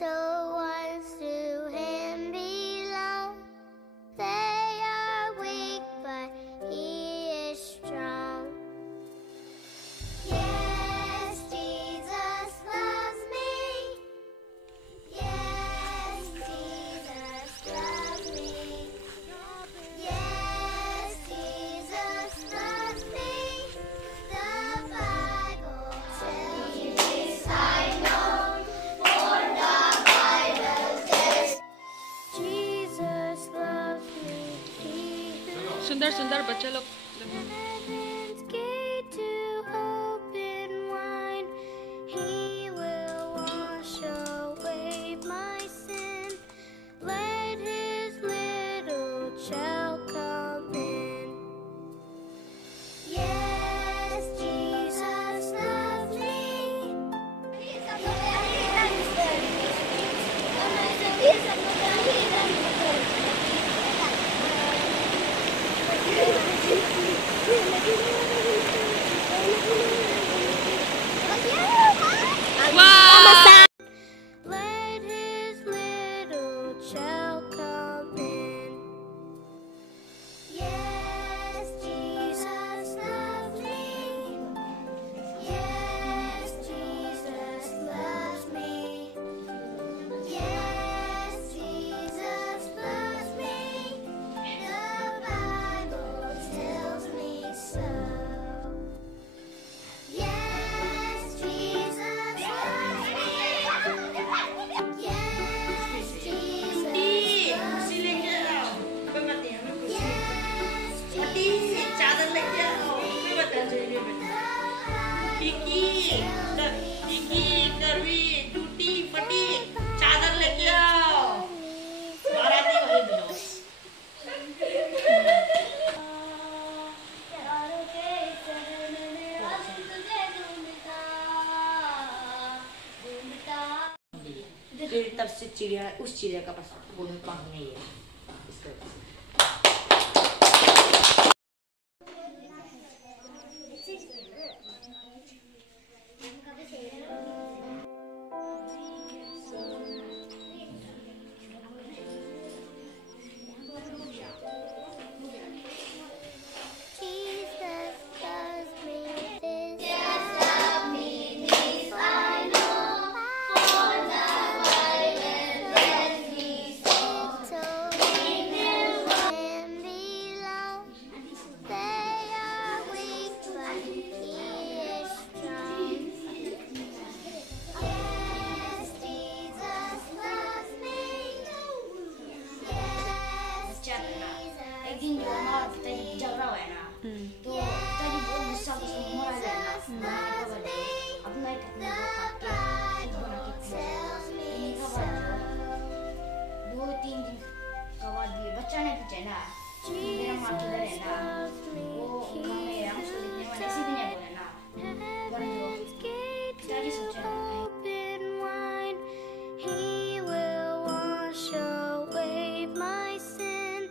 little ones to him belong. They are weak, but he is strong. Yes, Jesus loves me. Yes, Jesus loves me. Yes, Jesus loves me. The Bible tells me this I know, for the Bible says Jesus loves me. सुंदर सुंदर बच्चे लोग Heaven's gate to open wide, he will wash away my sin. Let his little child come in. Yes, Jesus loves me. Let his little child come in. Yes, Jesus loves me. Yes, Jesus loves me. Yes, Jesus loves me. The Bible tells me so. Yes, Jesus loves me. Yes, Jesus loves me. तब से चिड़िया उस चिड़िया का पास कोई पंख नहीं है इसके वजह से। एक दिन जो ना झगड़ा हुआ है ना तो तभी बहुत गुस्सा मरा जाए ना अपना एक दो तीन दिन का बाद बच्चा ने पूछा ना मेरा माँ किधर है ना वो मेरा उसको देखने वाले ऐसे भी नहीं बोले ना बंद ताकि सोचा He will wash away my sin.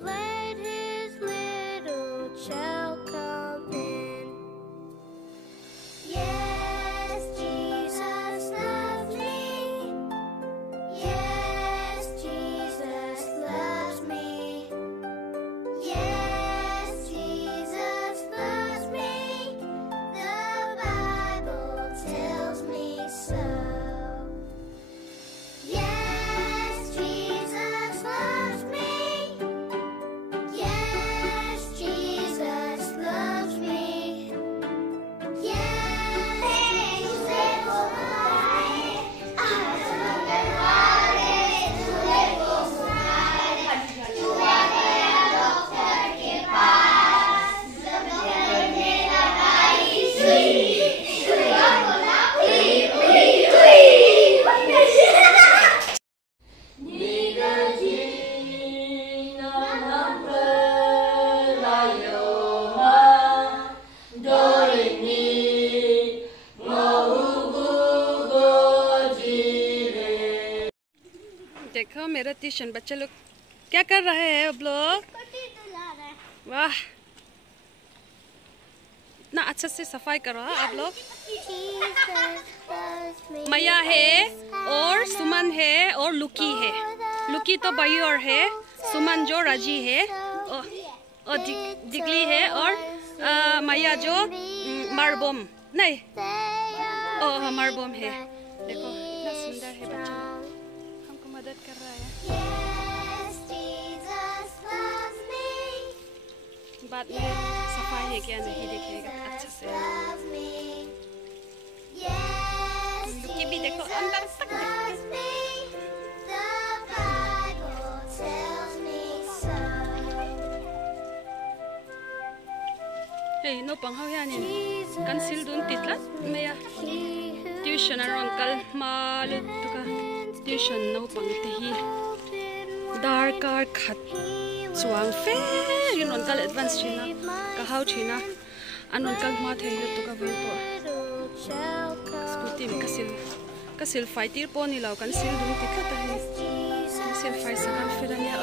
Let his little child come in. Yes, Jesus loves me. Yes, Jesus loves me. Yes, Jesus loves me. The Bible tells me so. Yes, Jesus loves me. Yes, Jesus loves me. Yes, Jesus देखो मेरा tuition बच्चे लोग क्या कर रहे हैं अब लोग। वाह इतना अच्छा से सफाई करो आप लोग। Jesus मैया है और सुमन है और लुकी है। लुकी तो बयूर है, सुमन जो राजी है और दिगली है और मैया जो मारबोम नहीं मारबोम है। देखो इतना सुंदर है बच्चा, हमको मदद कर रहा है। Yes, Jesus loves me. बाद में सफाई है क्या नहीं देखेगा अच्छा से। Loves me. Yes, लुकी भी देखो अंदर तक देखो। loves me. The Bible tells me so. Hey, naupang hau ya ni kan sil dun tlat maya tuition aron kal malu tuka tuition naupangte hi darkar khat chuang fe ron kal advance china ka hau china anon kal ma thei lu tuka vel po scooty mi kasil fight tir po ni law kan sil dun tlat ta hi sil fight sa kan ferania